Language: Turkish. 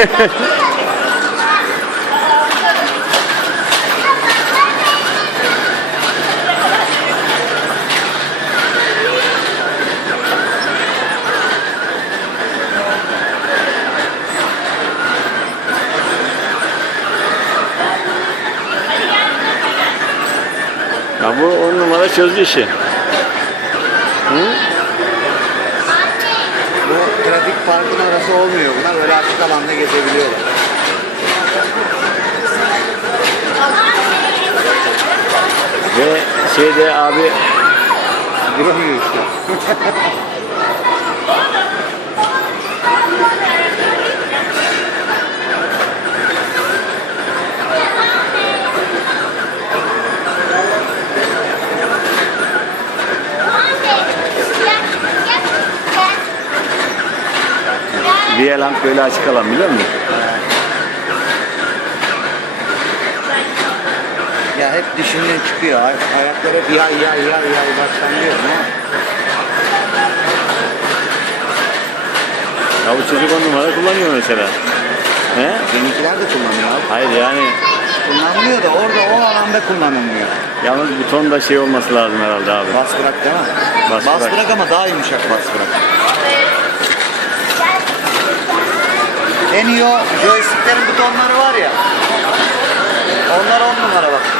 Ya bu on numara çözdü işi. Hı? Bu trafik parkın arası olmuyor buna. Böyle açık alanda gezebiliyorlar. Ve şeyde abi Duramıyor işte. Viyaland böyle açık alan biliyor musun? Ya hep düşündüğün çıkıyor. Ay- Ayakları hep yay yay yay yay başlanıyor. Ne? Ya bu çocuk on numara kullanıyor mesela. He? Benimkiler de kullanıyor abi. Hayır yani Kullanılıyor da orada o alanda kullanılmıyor. yalnız buton da şey olması lazım herhalde abi. Bas bırak değil mi? Bas Bas, bırak. bırak. ama daha yumuşak bas bırak. Menüyo, joysticklerin butonları var ya. Onlar on numara bak.